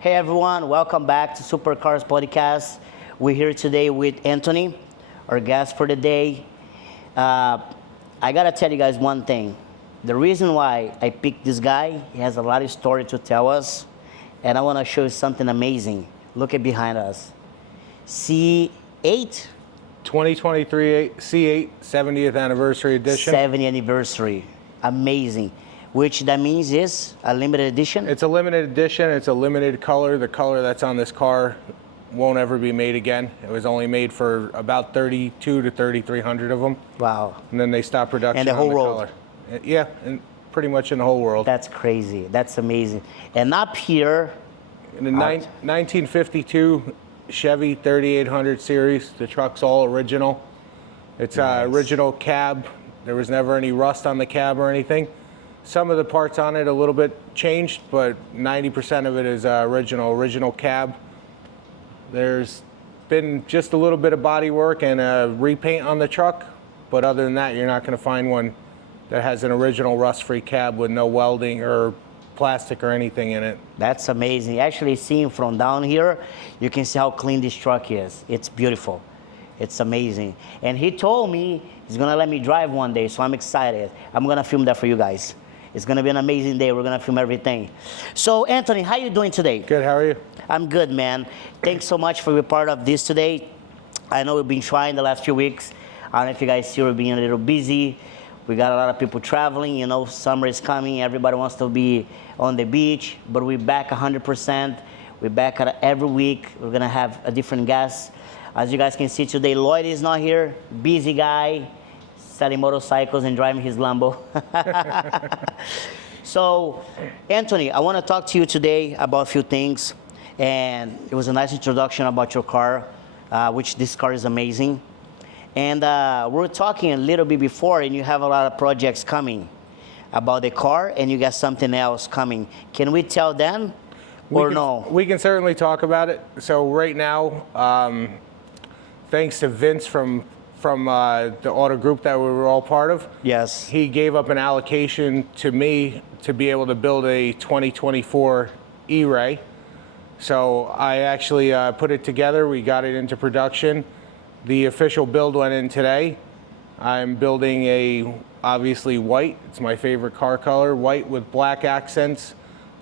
Hey everyone, welcome back to Supercars Podcast. We're here today with Anthony, our guest for the day. I gotta tell you guys one thing. The reason why I picked this guy, he has a lot of story to tell us, and I wanna show you something amazing. Look at behind us. C8? 2023 C8 70th anniversary edition. 70th anniversary. Amazing. Which that means is a limited edition? It's a limited edition. It's a limited color. The color that's on this car won't ever be made again. It was only made for about 32 to 3,300 of them. Wow. And then they stopped production And the whole world. color. Yeah, and pretty much in the whole world. That's crazy. That's amazing. And up here, In the 1952 Chevy 3800 series, the truck's all original. It's Nice. original cab. There was never any rust on the cab or anything. Some of the parts on it a little bit changed, but 90% of it is original cab. There's been just a little bit of body work and a repaint on the truck, but other than that, you're not going to find one that has an original rust-free cab with no welding or plastic or anything in it. that's amazing. Actually, seeing from down here, you can see how clean this truck is. It's beautiful. It's amazing. And he told me he's gonna let me drive one day, so I'm excited. I'm gonna film that for you guys. It's gonna be an amazing day. We're gonna film everything. So, Anthony, how you doing today? Good, how are you? I'm good, man. Thanks so much for being part of this today. I know we've been trying the last few weeks. I don't know if you guys see we're being a little busy. We got a lot of people traveling, you know, summer is coming. Everybody wants to be on the beach, but we're back 100%. We're back at every week. We're gonna have a different guest. As you guys can see today, Lloyd is not here. Busy guy, selling motorcycles and driving his Lambo. So, Anthony, I want to talk to you today about a few things. And it was a nice introduction about your car, which this car is amazing. And we were talking a little bit before, and you have a lot of projects coming about the car, and you got something else coming. Can we tell them or no? We can certainly talk about it. So right now, thanks to Vince from the auto group that we were all part of. Yes. He gave up an allocation to me to be able to build a 2024 E-Ray. So I actually put it together. We got it into production. The official build went in today. I'm building obviously white. It's my favorite car color, white with black accents,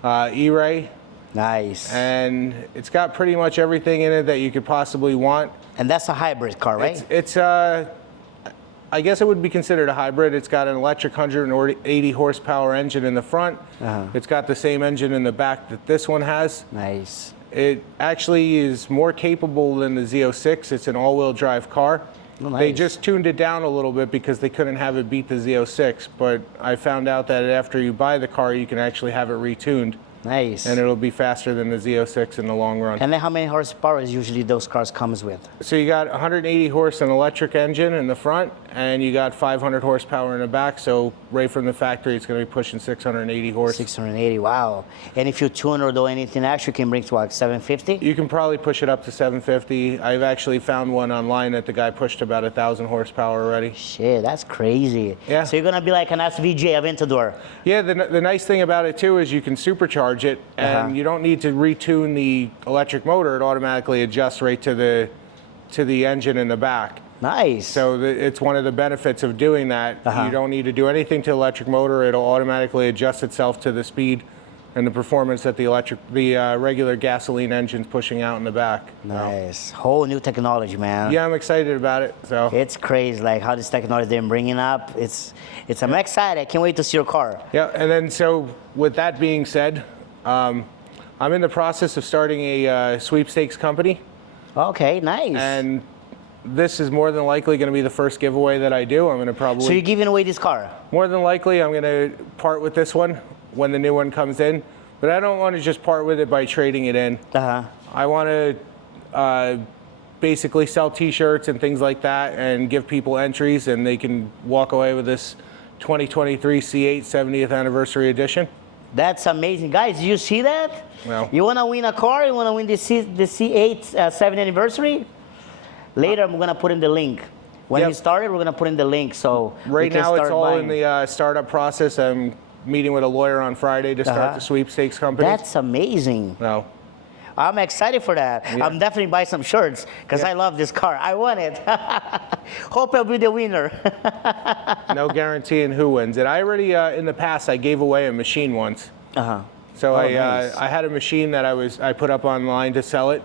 E-Ray. Nice. And it's got pretty much everything in it that you could possibly want. And that's a hybrid car, right? It's I guess it would be considered a hybrid. It's got an electric 180 horsepower engine in the front. It's got the same engine in the back that this one has. Nice. It actually is more capable than the Z06. It's an all-wheel drive car. Oh, nice. They just tuned it down a little bit because they couldn't have it beat the Z06, but I found out that after you buy the car, you can actually have it retuned. Nice. And it'll be faster than the Z06 in the long run. And then how many horsepower is usually those cars comes with? So you got 180 horse an electric engine in the front, and you got 500 horsepower in the back. So right from the factory, it's going to be pushing 680 horse. 680, wow. And if you tune or do anything extra, you can bring to like 750? You can probably push it up to 750. I've actually found one online that the guy pushed about 1,000 horsepower already. Shit, that's crazy. Yeah. So you're going to be like an SVJ Aventador. Yeah, the nice thing about it too is you can supercharge it, and you don't need to retune the electric motor. It automatically adjusts right to the engine in the back. Nice. So it's one of the benefits of doing that. You don't need to do anything to the electric motor. It'll automatically adjust itself to the speed and the performance that the regular gasoline engine's pushing out in the back. Nice. Whole new technology, man. Yeah, I'm excited about it. So it's crazy, like how this technology they're bringing up. I'm excited. I can't wait to see your car. yeah, and then so with that being said, I'm in the process of starting a sweepstakes company. Okay, nice. And this is more than likely going to be the first giveaway that I do. I'm going to probably... So you're giving away this car? More than likely, I'm going to part with this one when the new one comes in. But I don't want to just part with it by trading it in. I want to basically sell T-shirts and things like that and give people entries, and they can walk away with this 2023 C8 70th Anniversary Edition. That's amazing. Guys, you see that? Well, you want to win a car? You want to win the C8 7th Anniversary? Later, I'm going to put in the link. When we started, we're going to put in the link. So right now, it's all buying. in the startup process. I'm meeting with a lawyer on Friday to start the sweepstakes company. That's amazing. No. I'm excited for that. Yeah. I'm definitely buy some shirts because I love this car. I want it. Hope I'll be the winner. No guaranteeing who wins it. I already, in the past, I gave away a machine once. So nice. I had a machine that I put up online to sell it,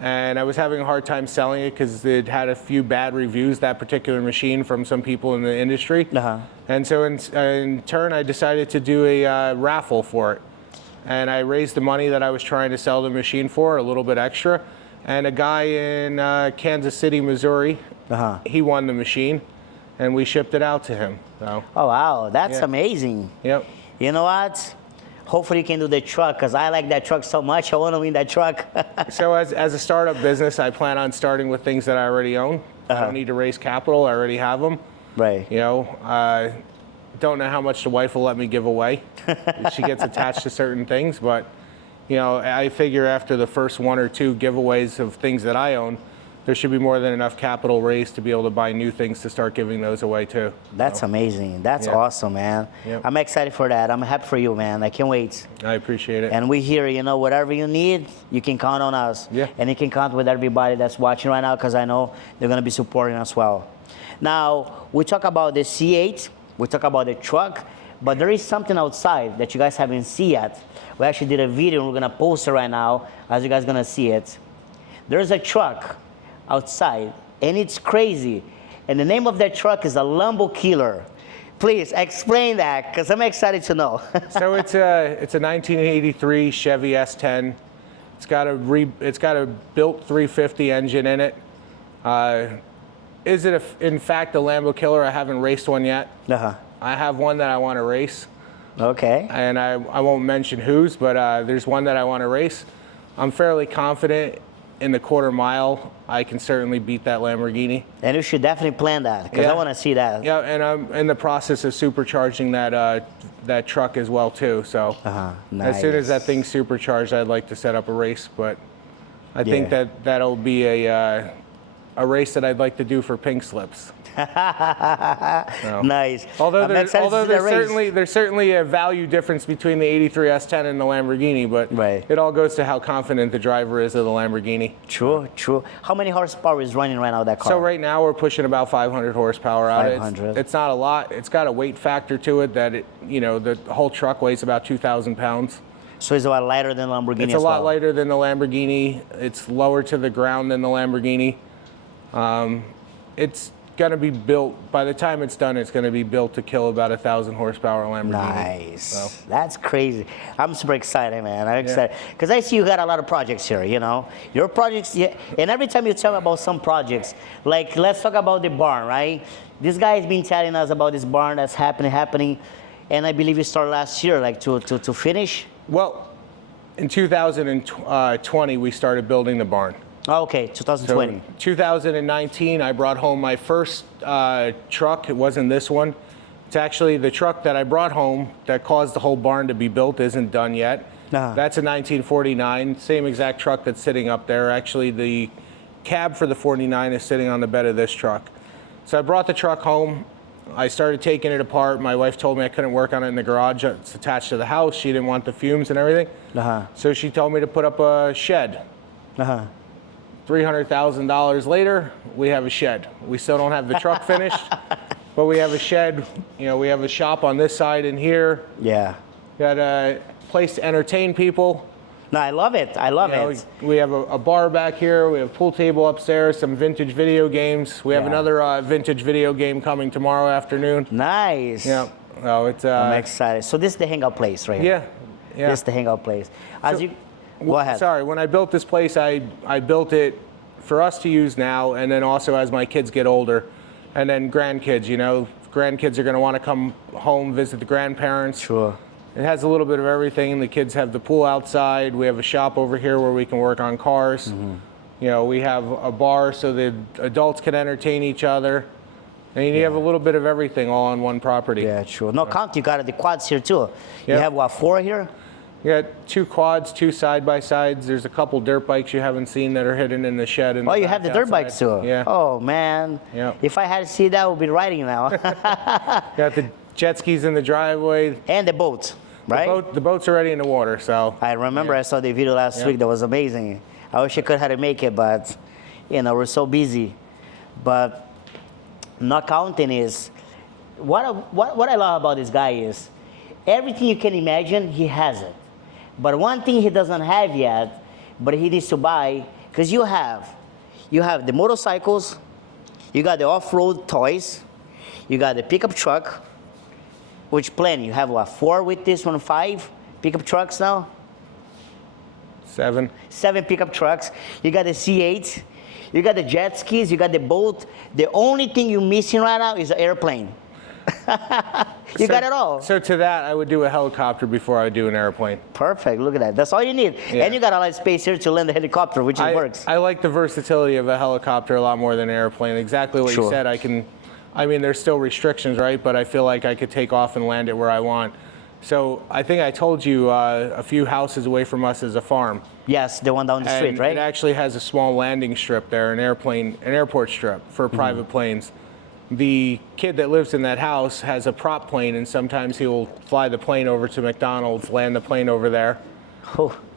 and I was having a hard time selling it because it had a few bad reviews, that particular machine, from some people in the industry. And so in turn, I decided to do a raffle for it. And I raised the money that I was trying to sell the machine for, a little bit extra. And a guy in Kansas City, Missouri, he won the machine, and we shipped it out to him. So. Oh, wow. That's amazing. Yep. You know what? Hopefully you can do the truck because I like that truck so much. I want to win that truck. So as a startup business, I plan on starting with things that I already own. I don't need to raise capital. I already have them. Right. You know, don't know how much the wife will let me give away. She gets attached to certain things, but you know, I figure after the first 1 or 2 giveaways of things that I own, there should be more than enough capital raised to be able to buy new things to start giving those away too. That's amazing. That's awesome, man. Yep. I'm excited for that. I'm happy for you, man. I can't wait. I appreciate it. And we here, you know, whatever you need, you can count on us. Yeah. And you can count with everybody that's watching right now because I know they're going to be supporting us well. Now, we talk about the C8, we talk about the truck, but there is something outside that you guys haven't seen yet. We actually did a video and we're going to post it right now as you guys going to see it. There's a truck outside and it's crazy. And the name of that truck is a Lambo killer. Please explain that because I'm excited to know. So it's a 1983 Chevy S10. It's got a built 350 engine in it. Is it in fact a Lambo killer? I haven't raced one yet. I have one that I want to race. Okay. And I won't mention whose, but there's one that I want to race. I'm fairly confident in the quarter mile, I can certainly beat that Lamborghini. And you should definitely plan that because I want to see that. Yeah, and I'm in the process of supercharging that truck as well too. So nice. As soon as that thing's supercharged, I'd like to set up a race. But I think that'll be a race that I'd like to do for pink slips. So. Nice. Although there's certainly a value difference between the 83 S10 and the Lamborghini, but it all goes to how confident the driver is of the Lamborghini. True, true. How many horsepower is running right now that car? So right now we're pushing about 500 horsepower out. 500. It's not a lot. It's got a weight factor to it that the whole truck weighs about 2,000 pounds. So it's a lot lighter than Lamborghini. It's a lot lighter than the Lamborghini. It's lower to the ground than the Lamborghini. It's going to be built, by the time it's done, it's going to be built to kill about 1,000 horsepower Lamborghini. Nice. So. That's crazy. I'm super excited, man. I'm excited. Because I see you got a lot of projects here, Your projects, and every time you tell me about some projects, like let's talk about the barn, right? This guy has been telling us about this barn that's happening, and I believe you started last year, like to finish? Well, in 2020, we started building the barn. Oh, okay, 2020. So 2019, I brought home my first truck. It wasn't this one. It's actually the truck that I brought home that caused the whole barn to be built isn't done yet. That's a 1949, same exact truck that's sitting up there. Actually, the cab for the 49 is sitting on the bed of this truck. So I brought the truck home. I started taking it apart. My wife told me I couldn't work on it in the garage. It's attached to the house. She didn't want the fumes and everything. So she told me to put up a shed. $300,000 later, we have a shed. We still don't have the truck finished, but we have a shed. We have a shop on this side and here. Yeah. Got a place to entertain people. No, I love it. I love it. We have a bar back here. We have a pool table upstairs, some vintage video games. We have another vintage video game coming tomorrow afternoon. Nice. Yeah. Oh, it's. I'm excited. So this is the hangout place right here. Yeah. This is the hangout place. Go ahead. Sorry, when I built this place, I built it for us to use now, and then also as my kids get older, and then grandkids. Grandkids are going to want to come home, visit the grandparents. Sure. It has a little bit of everything. The kids have the pool outside. We have a shop over here where we can work on cars. We have a bar so the adults can entertain each other. And you have a little bit of everything all on one property. Yeah, sure. No, count, you got the quads here too. You have what, 4 here? You got 2 quads, 2 side-by-sides. There's a couple dirt bikes you haven't seen that are hidden in the shed. Oh, you have the dirt bikes too? Yeah. Oh, man. Yeah. If I had to see that, I would be riding now. Got the jet skis in the driveway. And the boat. right? The boat's already in the water, so. I remember I saw the video last week. That was amazing. I wish I could have make it, but we're so busy. But not counting is what I love about this guy is everything you can imagine, he has it. But one thing he doesn't have yet, but he needs to buy, because you have the motorcycles, you got the off-road toys, you got the pickup truck, which plenty. You have what, 4 with this one, 5 pickup trucks now? 7 pickup trucks. You got the C8, you got the jet skis, you got the boat. The only thing you're missing right now is an airplane. You got it all. So to that, I would do a helicopter before I would do an airplane. Perfect. Look at that. That's all you need. Yeah. And you got a lot of space here to land the helicopter, which works. I like the versatility of a helicopter a lot more than an airplane. Exactly what you said. I mean, there's still restrictions, right? But I feel like I could take off and land it where I want. So I think I told you a few houses away from us is a farm. Yes, the one down the street, right? It actually has a small landing strip there, an airport strip for private planes. The kid that lives in that house has a prop plane, and sometimes he'll fly the plane over to McDonald's, land the plane over there,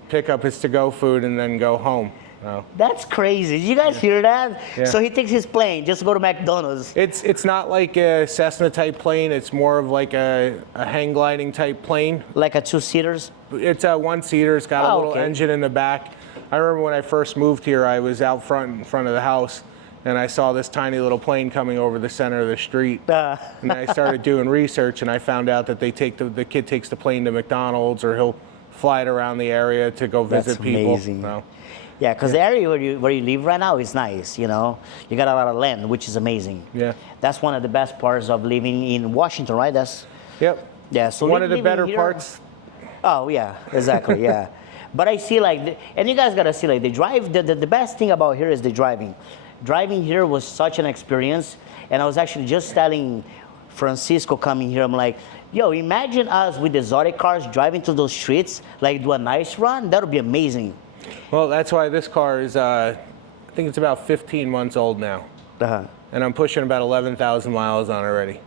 pick up his to-go food, and then go home. Oh. That's crazy. Did you guys hear that? Yeah. So he takes his plane just to go to McDonald's. It's not like a Cessna type plane. It's more of like a hang gliding type plane. Like a 2-seaters? It's a 1-seater. It's got a little engine in the back. I remember when I first moved here, I was out front in front of the house, and I saw this tiny little plane coming over the center of the street. And I started doing research, and I found out that they take the kid takes the plane to McDonald's, or he'll fly it around the area to go visit people. That's amazing. Yeah, because the area where you live right now is nice, You got a lot of land, which is amazing. Yeah. That's one of the best parts of living in Washington, right? Yep. Yeah, so one of the better parts. Oh, yeah, exactly, yeah. But I see and you guys got to see the drive, the best thing about here is the driving. Driving here was such an experience, and I was actually just telling Francisco coming here, I'm like, yo, imagine us with the exotic cars driving through those streets, do a nice run, that would be amazing. Well, that's why this car is, I think it's about 15 months old now. And I'm pushing about 11,000 miles on already.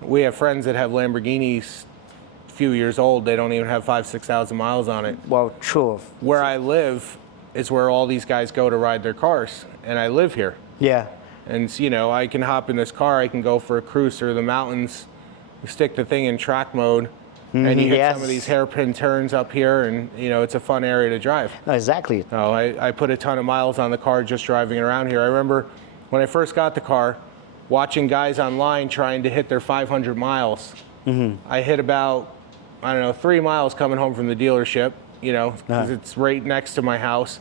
We have friends that have Lamborghinis a few years old. They don't even have 5,000-6,000 miles on it. Well, true. Where I live is where all these guys go to ride their cars, and I live here. Yeah. And, I can hop in this car, I can go for a cruise through the mountains, stick the thing in track mode, and you hit some of these hairpin turns up here, and it's a fun area to drive. No, exactly. Oh, I put a ton of miles on the car just driving around here. I remember when I first got the car, watching guys online trying to hit their 500 miles. I hit about, 3 miles coming home from the dealership, because it's right next to my house.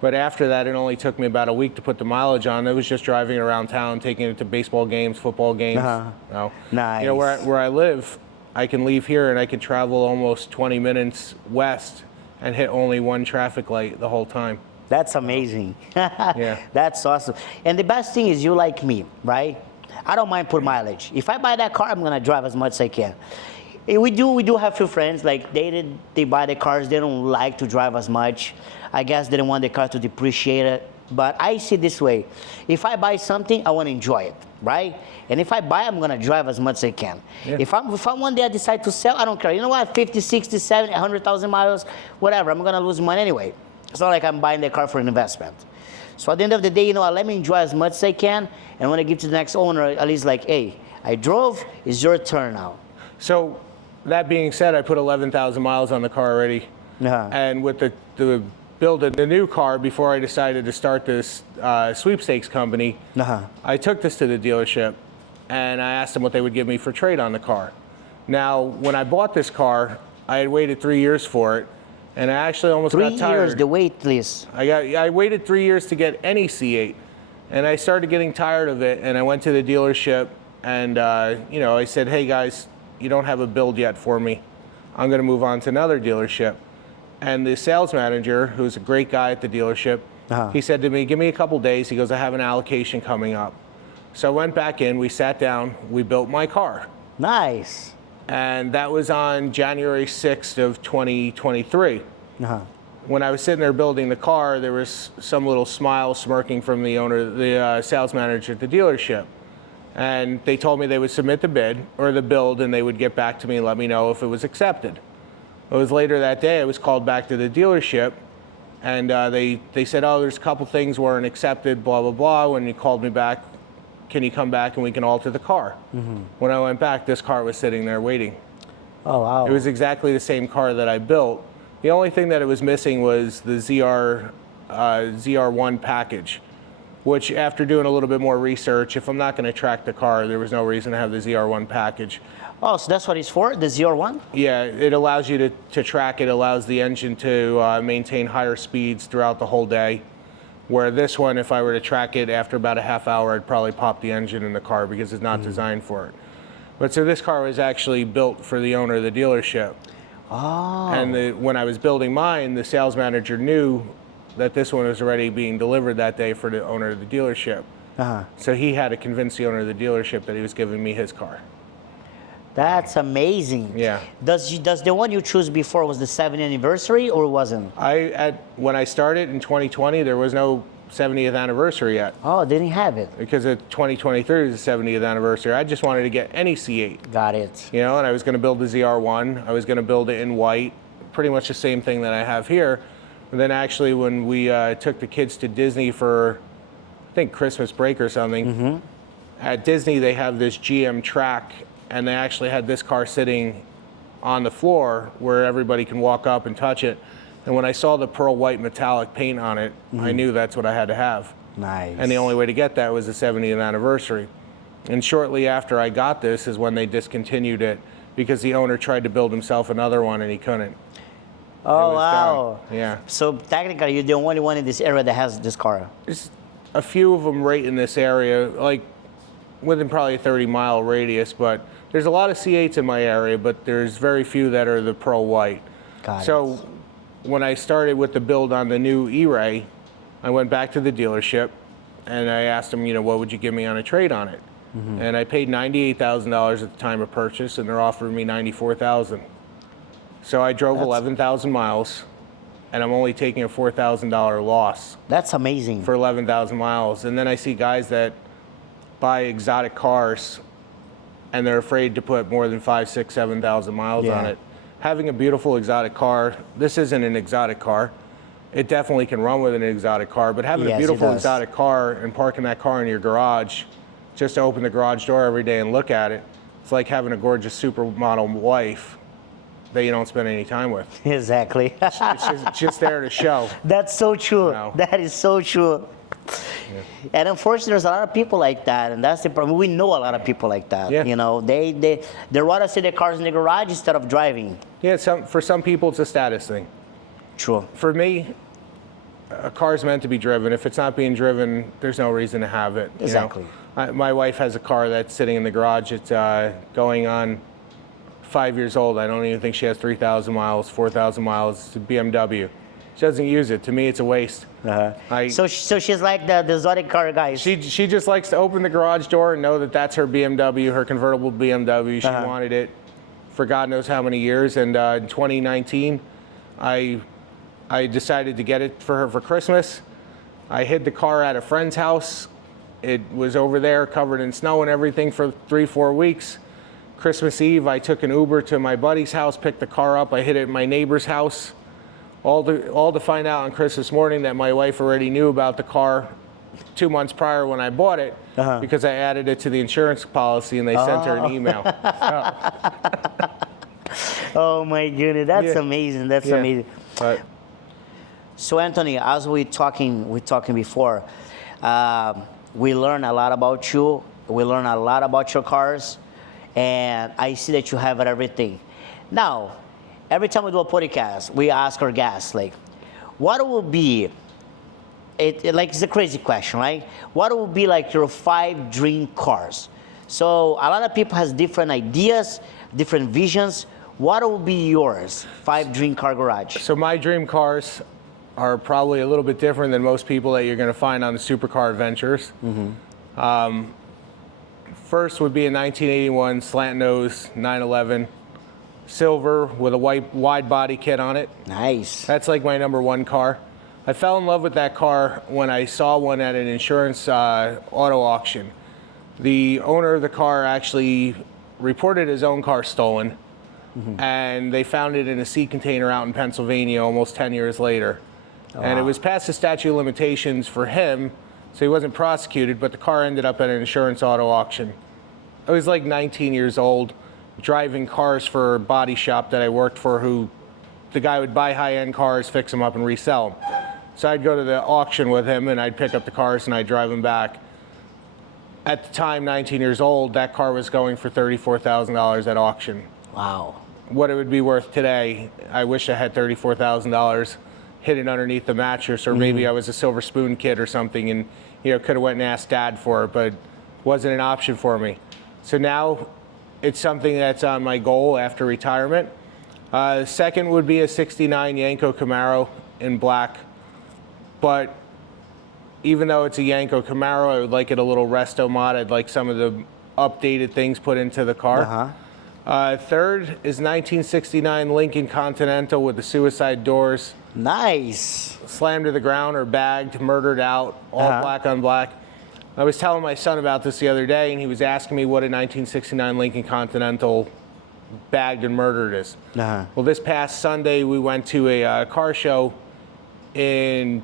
But after that, it only took me about a week to put the mileage on. It was just driving around town, taking it to baseball games, football games. Nice. Where I live, I can leave here and I can travel almost 20 minutes west and hit only one traffic light the whole time. That's amazing. Yeah. That's awesome. And the best thing is you like me, right? I don't mind put mileage. If I buy that car, I'm gonna drive as much as I can. We do have few friends, they buy the cars, they don't like to drive as much. I guess they don't want the car to depreciate it. But I see it this way. If I buy something, I want to enjoy it, right? And if I buy, I'm going to drive as much as I can. Yeah. If I one day I decide to sell, I don't care. You know what? 50, 60, 70, 100,000 miles, whatever. I'm going to lose money anyway. It's not like I'm buying the car for an investment. So at the end of the day, let me enjoy as much as I can. And when I give to the next owner, at least hey, I drove, it's your turn now. So that being said, I put 11,000 miles on the car already. And with the building the new car before I decided to start this sweepstakes company, I took this to the dealership and I asked them what they would give me for trade on the car. Now, when I bought this car, I had waited 3 years for it, and I actually almost got tired. 3 years, the wait list. I waited 3 years to get any C8, and I started getting tired of it, and I went to the dealership, and I said, hey guys, you don't have a build yet for me. I'm gonna move on to another dealership. And the sales manager, who's a great guy at the dealership, he said to me, give me a couple days. He goes, I have an allocation coming up. So I went back in, we sat down, we built my car. Nice. And that was on January 6th of 2023. When I was sitting there building the car, there was some little smile smirking from the owner, the sales manager at the dealership. And they told me they would submit the bid or the build, and they would get back to me and let me know if it was accepted. It was later that day I was called back to the dealership, and they said, oh, there's a couple things weren't accepted, blah, blah, blah. When you called me back, can you come back and we can alter the car? When I went back, this car was sitting there waiting. Oh, wow. It was exactly the same car that I built. The only thing that it was missing was the ZR1 package, which after doing a little bit more research, if I'm not going to track the car, there was no reason to have the ZR1 package. Oh, so that's what it's for, the ZR1? Yeah, it allows you to track it, allows the engine to maintain higher speeds throughout the whole day. Where this one, if I were to track it after about a half hour, I'd probably pop the engine in the car because it's not designed for it. But so this car was actually built for the owner of the dealership. Oh. And when I was building mine, the sales manager knew that this one was already being delivered that day for the owner of the dealership. So he had to convince the owner of the dealership that he was giving me his car. That's amazing. Yeah. Does the one you chose before was the 70th anniversary or wasn't? When I started in 2020, there was no 70th anniversary yet. Oh, didn't have it. Because of 2023 is the 70th anniversary. I just wanted to get any C8. Got it. You know, and I was going to build the ZR1. I was going to build it in white, pretty much the same thing that I have here. And then actually when we took the kids to Disney for, I think, Christmas break or something, at Disney they have this GM track, and they actually had this car sitting on the floor where everybody can walk up and touch it. And when I saw the pearl white metallic paint on it, I knew that's what I had to have. Nice. And the only way to get that was the 70th anniversary. And shortly after I got this is when they discontinued it because the owner tried to build himself another one and he couldn't. Oh, wow. Done. Yeah. So technically you're the only one in this area that has this car. There's a few of them right in this area, like within probably a 30-mile radius, but there's a lot of C8s in my area, but there's very few that are the pearl white. Got so it. When I started with the build on the new E-Ray, I went back to the dealership and I asked them, you know, what would you give me on a trade on it? And I paid $98,000 at the time of purchase, and they're offering me $94,000. So I drove 11,000 miles, and I'm only taking a $4,000 loss. That's amazing. For 11,000 miles. And then I see guys that buy exotic cars, and they're afraid to put more than 5,000, 6,000, 7,000 miles on it. Having a beautiful exotic car, this isn't an exotic car. It definitely can run with an exotic car, but having a beautiful exotic car and parking that car in your garage, just to open the garage door every day and look at it, it's like having a gorgeous supermodel wife that you don't spend any time with. Exactly. It's just there to show. That's so true. No. That is so true. Yeah. And unfortunately, there's a lot of people like that, and that's the problem. We know a lot of people like that. Yeah. You know, they rather see their cars in the garage instead of driving. Yeah, for some people, it's a status thing. True. For me, a car's meant to be driven. If it's not being driven, there's no reason to have it. Exactly. You know? My wife has a car that's sitting in the garage. It's going on 5 years old. I don't even think she has 3,000 miles, 4,000 miles. It's a BMW. She doesn't use it. To me, it's a waste. So she's like the exotic car guys. She just likes to open the garage door and know that that's her BMW, her convertible BMW. She wanted it for God knows how many years. And in 2019, I decided to get it for her for Christmas. I hid the car at a friend's house. It was over there covered in snow and everything for 3-4 weeks. Christmas Eve, I took an Uber to my buddy's house, picked the car up. I hid it at my neighbor's house. All to find out on Christmas morning that my wife already knew about the car 2 months prior when I bought it, because I added it to the insurance policy and they sent her an email. Oh my goodness, that's amazing. That's amazing. So Anthony, as we talking before, we learn a lot about you. We learn a lot about your cars, and I see that you have everything. Now, every time we do a podcast, we ask our guests, like, what will be, like, it's a crazy question, right? What will be like your 5 dream cars? So a lot of people has different ideas, different visions. What will be yours, 5 dream car garage? So my dream cars are probably a little bit different than most people that you're going to find on the supercar adventures. First would be a 1981 slant nose 911. Silver with a wide body kit on it. Nice. That's like my #1 car. I fell in love with that car when I saw one at an insurance auto auction. The owner of the car actually reported his own car stolen, and they found it in a sea container out in Pennsylvania almost 10 years later. And it was past the statute of limitations for him, so he wasn't prosecuted, but the car ended up at an insurance auto auction. I was like 19 years old, driving cars for a body shop that I worked for, who the guy would buy high-end cars, fix them up, and resell them. So I'd go to the auction with him, and I'd pick up the cars, and I'd drive them back. At the time, 19 years old, that car was going for $34,000 at auction. Wow. What it would be worth today, I wish I had $34,000 hidden underneath the mattress, or maybe I was a silver spoon kid or something, and could have went and asked Dad for it, but wasn't an option for me. So now it's something that's on my goal after retirement. Second would be a '69 Yanko Camaro in black, but even though it's a Yanko Camaro, I would like it a little resto mod. I'd like some of the updated things put into the car. Third is 1969 Lincoln Continental with the suicide doors. Nice. Slammed to the ground or bagged, murdered out, all black on black. I was telling my son about this the other day, and he was asking me what a 1969 Lincoln Continental bagged and murdered is. Well, this past Sunday, we went to a car show in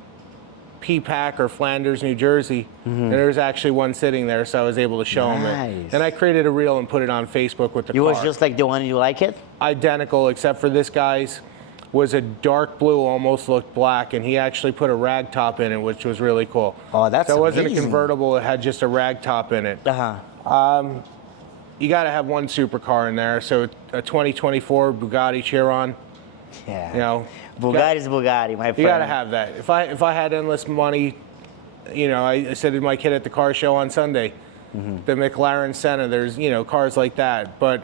P-Pack or Flanders, New Jersey, and there was actually one sitting there, so I was able to show him it. And I created a reel and put it on Facebook with the car. It was just like the one you like it? Identical, except for this guy's was a dark blue, almost looked black, and he actually put a rag top in it, which was really cool. Oh, that's So it wasn't amazing. a convertible, it had just a rag top in it. You got to have one supercar in there, so a 2024 Bugatti Chiron. Yeah. Bugatti's Bugatti, my friend. You got to have that. If I had endless money, I said to my kid at the car show on Sunday, the McLaren Senna, there's, cars like that. But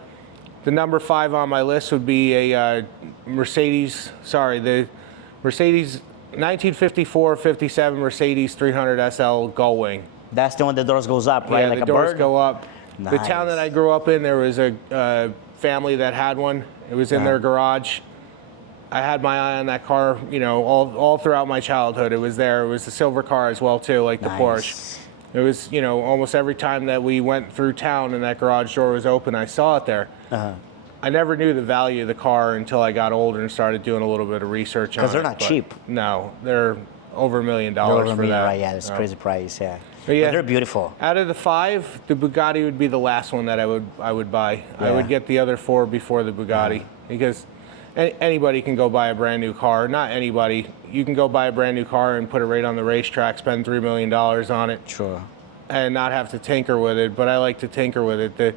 the number 5 on my list would be a Mercedes 1954-57 Mercedes 300 SL Gullwing. That's the one the doors goes up, right? Yeah, like the a doors bird? go up. Nice. The town that I grew up in, there was a family that had one. It was in their garage. I had my eye on that car, all throughout my childhood. It was there. It was a silver car as well, too, like the Porsche. It was, almost every time that we went through town and that garage door was open, I saw it there. I never knew the value of the car until I got older and started doing a little bit of research on it. Because they're not cheap. No, they're over $1 million Over for $1 million, that. right? Yeah, that's a crazy price, yeah. But yeah, but they're beautiful. Out of the 5, the Bugatti would be the last one that I would buy. I would get the other 4 before the Bugatti because anybody can go buy a brand new car. Not anybody. You can go buy a brand new car and put it right on the racetrack, spend $3 million on it. Sure. And not have to tinker with it. But I like to tinker with it. The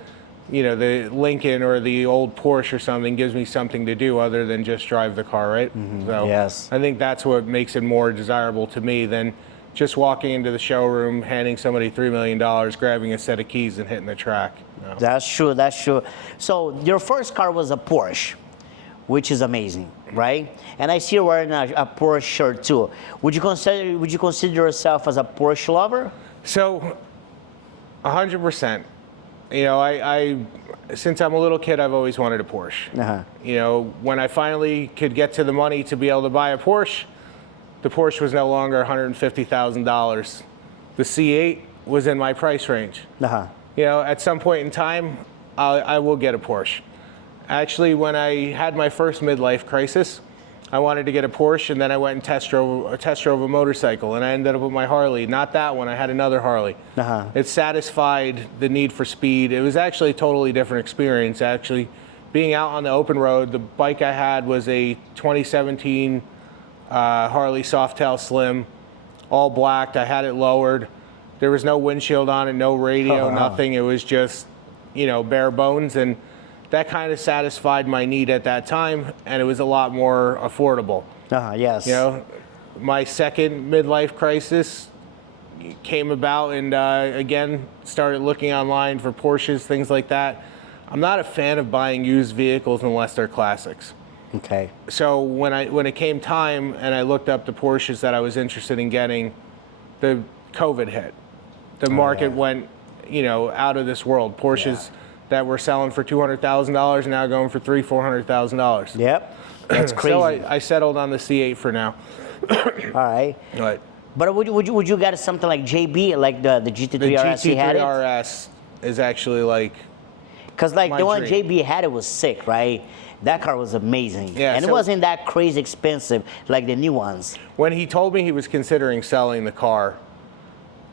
Lincoln or the old Porsche or something gives me something to do other than just drive the car, right? So yes. I think that's what makes it more desirable to me than just walking into the showroom, handing somebody $3 million, grabbing a set of keys and hitting the track. No. That's true, that's true. So your first car was a Porsche, which is amazing, right? And I see you're wearing a Porsche shirt too. Would you consider yourself as a Porsche lover? So, 100%. I since I'm a little kid, I've always wanted a Porsche. When I finally could get to the money to be able to buy a Porsche, the Porsche was no longer $150,000. The C8 was in my price range. At some point in time, I will get a Porsche. Actually, when I had my first midlife crisis, I wanted to get a Porsche, and then I went and test drove a motorcycle, and I ended up with my Harley. Not that one, I had another Harley. It satisfied the need for speed. It was actually a totally different experience. Actually, being out on the open road, the bike I had was a 2017 Harley Softail Slim, all blacked. I had it lowered. There was no windshield on it, no radio, nothing. It was just, bare bones, and that kind of satisfied my need at that time, and it was a lot more affordable. Yes. My second midlife crisis came about, and again, started looking online for Porsches, things like that. I'm not a fan of buying used vehicles unless they're classics. Okay. So when it came time and I looked up the Porsches that I was interested in getting, the COVID hit. The market went, out of this world. Porsches that were selling for $200,000 now going for $300,000-$400,000. Yep. That's crazy. So I settled on the C8 for now. All right. Right. But would you get something like JB, like the GT3 RS? The GT3 RS is actually like Because like my the one dream. JB had, it was sick, right? That car was amazing. Yeah, and it so- wasn't that crazy expensive like the new ones. When he told me he was considering selling the car,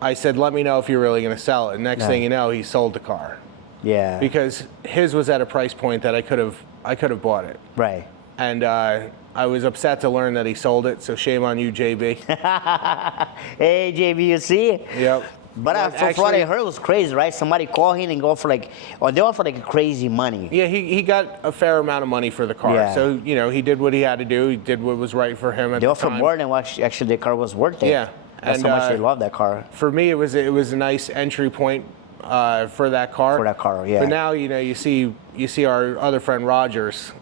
I said, let me know if you're really going to sell it. And next thing you know, he sold the car. Yeah. Because his was at a price point that I could have bought it. Right. And I was upset to learn that he sold it, so shame on you, JB. Hey, JB, you see? Yep. But from what I heard, it was crazy, right? Somebody called him and go for like, or they offer like crazy money. Yeah, he got a fair amount of money for the car. Yeah. So, you know, he did what he had to do. He did what was right for him at They the offer time. more than what actually the car was worth it. Yeah. That's And, how much they love that car. For me, it was a nice entry point for that car. For that car, yeah. But now, you know, you see our other friend Rogers.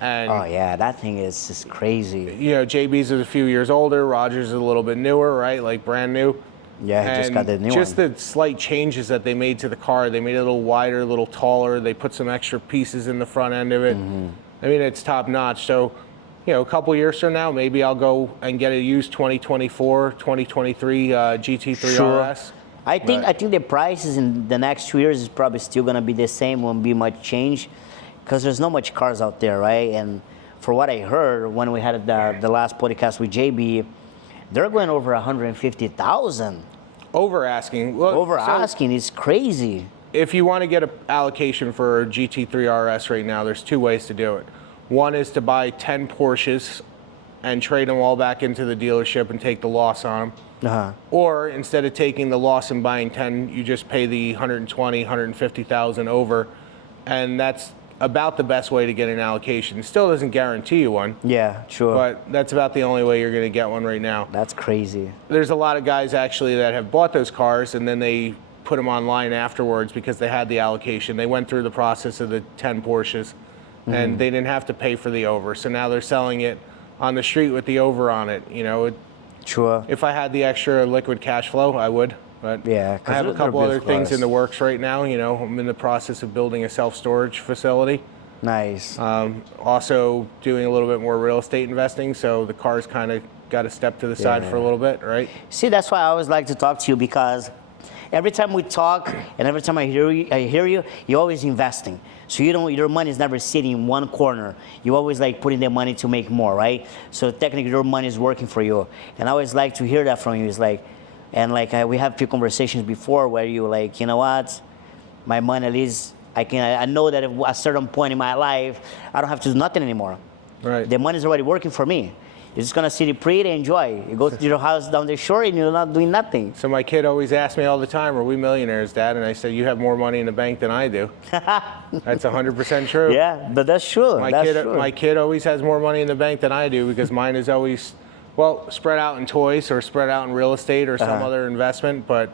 And Oh yeah, that thing is just crazy. you know, JB's is a few years older, Rogers is a little bit newer, right? Like brand new. Yeah, he just got the new Just one. the slight changes that they made to the car. They made it a little wider, a little taller. They put some extra pieces in the front end of it. Mm-hmm. I mean, it's top notch. So, you know, a couple years from now, maybe I'll go and get a used 2024, 2023 GT3 Sure. RS. I think the prices in the next 2 years is probably still gonna be the same. Won't be much change, because there's not much cars out there, right? And for what I heard when we had the last podcast with JB, they're going over 150,000. Over asking. Well, Over so asking is crazy. if you want to get an allocation for a GT3 RS right now, there's two ways to do it. One is to buy 10 Porsches and trade them all back into the dealership and take the loss on them. Uh-huh. Or instead of taking the loss and buying 10, you just pay the 120, 150,000 over, and that's about the best way to get an allocation. It still doesn't guarantee you one, Yeah, sure. but that's about the only way you're going to get one right now. That's crazy. There's a lot of guys actually that have bought those cars and then they put them online afterwards because they had the allocation. They went through the process of the 10 Porsches and they didn't have to pay for the over. So now they're selling it on the street with the over on it. You know, Sure. if I had the extra liquid cash flow, I would. But Yeah, 'cause I have a they're couple other beautiful things cars. in the works right now. You know, I'm in the process of building a self-storage facility. Nice. Also doing a little bit more real estate investing. So the car's kind of got to step to the side for a little bit, right? See, that's why I always like to talk to you, because every time we talk and every time I hear you, you're always investing. So your money is never sitting in one corner. You always like putting the money to make more, right? So technically your money is working for you. And I always like to hear that from you. It's like, and like we have a few conversations before where you like, you know what, my money at least I know that at a certain point in my life, I don't have to do nothing anymore. Right. The money's already working for me. You're just gonna sit pretty and enjoy. You go to your house down the shore and you're not doing nothing. So my kid always asks me all the time, "Are we millionaires, Dad?" And I say, "You have more money in the bank than I do." That's 100% true. Yeah, but that's true. My kid always has more money in the bank than I do because mine is always, well, spread out in toys or spread out in real estate or some other investment. But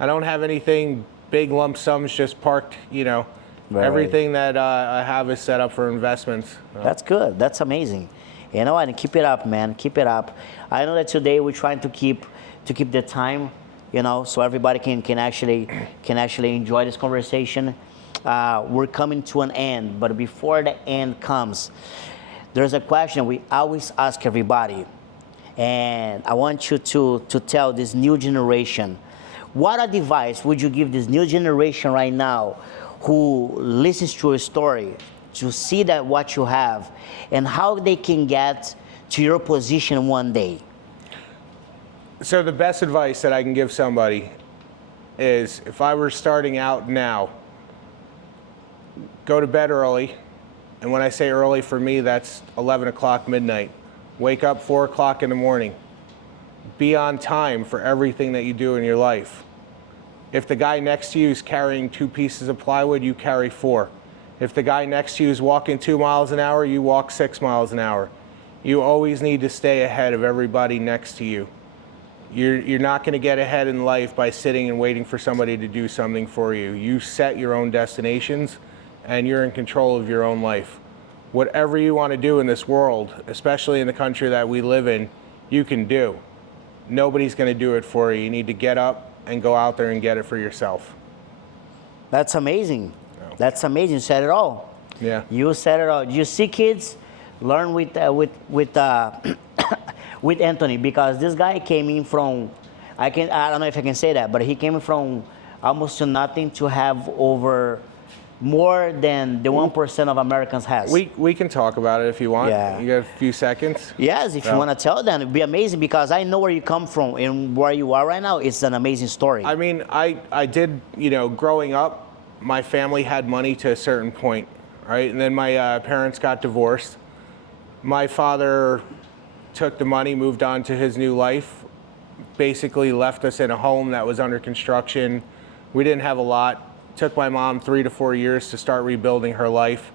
I don't have anything big lump sums just parked. You know, Right. everything that I have is set up for investments. That's good. That's amazing. You know, and keep it up, man. Keep it up. I know that today we're trying to keep the time, you know, so everybody can actually enjoy this conversation. We're coming to an end, but before the end comes, there's a question we always ask everybody, and I want you to tell this new generation, what advice would you give this new generation right now who listens to your story, to see that what you have, and how they can get to your position one day? So the best advice that I can give somebody is, if I were starting out now, go to bed early. And when I say early, for me, that's 11 o'clock midnight. Wake up 4 o'clock in the morning. Be on time for everything that you do in your life. If the guy next to you is carrying 2 pieces of plywood, you carry 4. If the guy next to you is walking 2 miles an hour, you walk 6 miles an hour. You always need to stay ahead of everybody next to you. You're not going to get ahead in life by sitting and waiting for somebody to do something for you. You set your own destinations, and you're in control of your own life. Whatever you want to do in this world, especially in the country that we live in, you can do. Nobody's going to do it for you. You need to get up and go out there and get it for yourself. That's amazing. That's amazing. You said it all. Yeah. You said it all. You see, kids, learn with with Anthony, because this guy came in from, I don't know if I can say that, but he came from almost to nothing to have over more than the 1% of Americans has. We can talk about it if you want. Yeah. You got a few seconds? Yes, if you want to tell them, it'd be amazing because I know where you come from and where you are right now. It's an amazing story. I mean, I did, growing up, my family had money to a certain point, right? And then my parents got divorced. My father took the money, moved on to his new life, basically left us in a home that was under construction. We didn't have a lot. Took my mom 3 to 4 years to start rebuilding her life.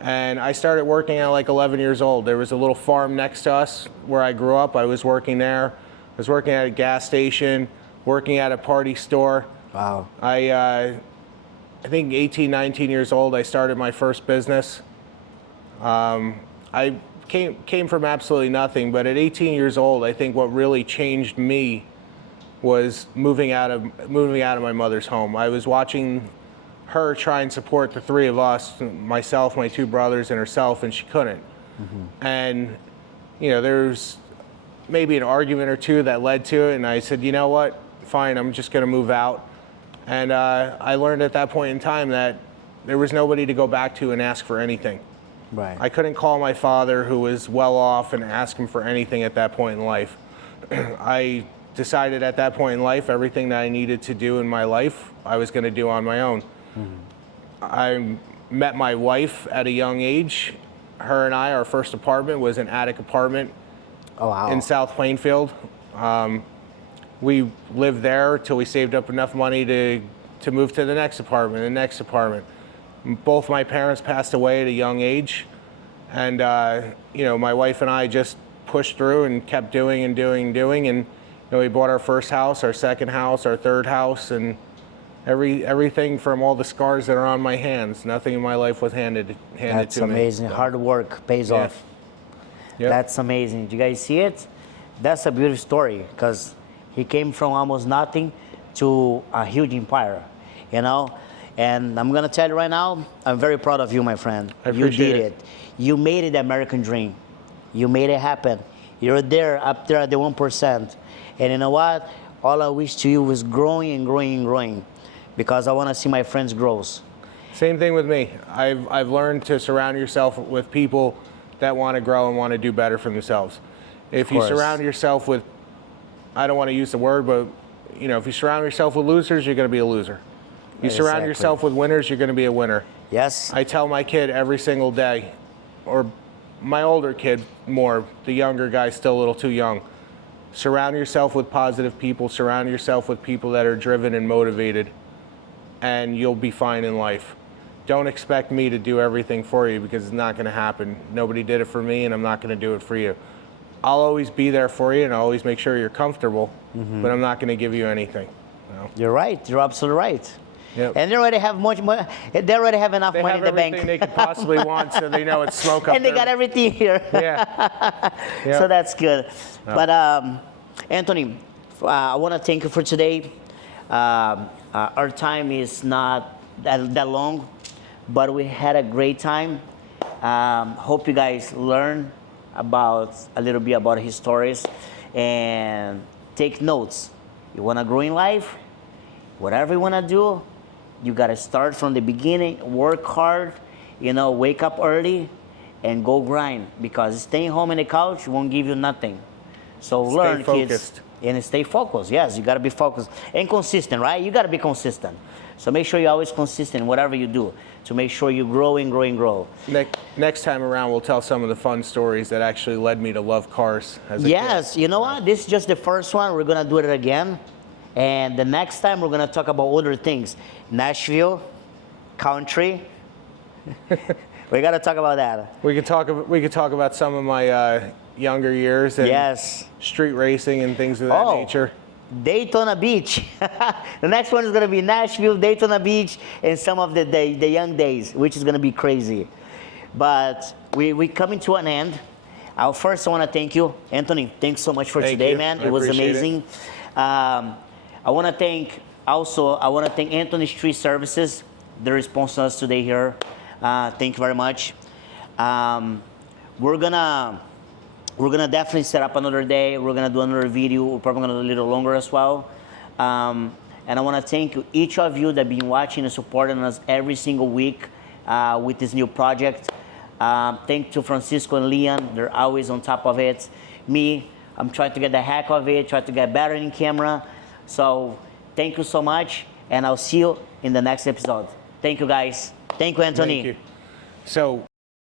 And I started working at like 11 years old. There was a little farm next to us where I grew up. I was working there. I was working at a gas station, working at a party store. Wow. I think 18, 19 years old, I started my first business. I came from absolutely nothing, but at 18 years old, I think what really changed me was moving out of my mother's home. I was watching her try and support the three of us, myself, my two brothers, and herself, and she couldn't. Mm-hmm. And there's maybe an argument or two that led to it, and I said, you know what, fine, I'm just gonna move out. And I learned at that point in time that there was nobody to go back to and ask for anything. Right. I couldn't call my father, who was well off, and ask him for anything at that point in life. I decided at that point in life, everything that I needed to do in my life, I was going to do on my own. Mm-hmm. I met my wife at a young age. Her and I, our first apartment was an attic apartment in South Plainfield. We lived there till we saved up enough money to move to the next apartment. Both my parents passed away at a young age. And, my wife and I just pushed through and kept doing and we bought our first house, our second house, our third house, and everything from all the scars that are on my hands. Nothing in my life was handed to me. That's amazing. So. Hard work pays off. Yep. That's amazing. Do you guys see it? That's a beautiful story because he came from almost nothing to a huge empire, And I'm gonna tell you right now, I'm very proud of you, my friend. You did it. You made it the American dream. You made it happen. You're there, up there at the 1%. And you know what? All I wish to you is growing and growing and growing, because I want to see my friends grow. Same thing with me. I've learned to surround yourself with people that want to grow and want to do better for themselves. If you surround yourself with, I don't want to use the word, but if you surround yourself with losers, you're going to be a loser. You surround yourself with winners, you're going to be a winner. Yes. I tell my kid every single day, or my older kid more, the younger guy's still a little too young. Surround yourself with positive people, surround yourself with people that are driven and motivated, and you'll be fine in life. Don't expect me to do everything for you, because it's not going to happen. Nobody did it for me, and I'm not going to do it for you. I'll always be there for you, and I'll always make sure you're comfortable, but I'm not going to give you anything. You're right. You're absolutely right. Yep. And they already have much money. They already have enough money in the bank. They have everything they could possibly want, so they know it's smoke up and they got everything here. Yeah. Yep. So that's good. Oh. But Anthony, I want to thank you for today. Our time is not that long, but we had a great time. Hope you guys learn a little bit about his stories and take notes. You want to grow in life? Whatever you want to do, you got to start from the beginning, work hard, wake up early and go grind, because staying home on the couch won't give you nothing. So learn, kids, and stay focused. Yes, you got to be focused and consistent, right? You got to be consistent. So make sure you're always consistent in whatever you do to make sure you grow and grow and grow. Next time around, we'll tell some of the fun stories that actually led me to love cars as a kid. Yes, you know what? This is just the first one. We're going to do it again. And the next time we're going to talk about other things. Nashville, country. We got to talk about that. We could talk about some of my younger years and street racing and things of that nature. Daytona Beach. The next one is going to be Nashville, Daytona Beach, and some of the young days, which is going to be crazy. But we coming to an end. First, I want to thank you, Anthony. Thanks so much for today, man. It was amazing. I want to thank Anthony Street Services. They're sponsoring us today here. Thank you very much. We're gonna definitely set up another day. We're gonna do another video. We're probably gonna do a little longer as well. And I want to thank each of you that have been watching and supporting us every single week with this new project. Thank to Francisco and Leon. They're always on top of it. Me, I'm trying to get the heck of it, try to get better in camera. So thank you so much, and I'll see you in the next episode. Thank you, guys. Thank you, Anthony. Thank you. So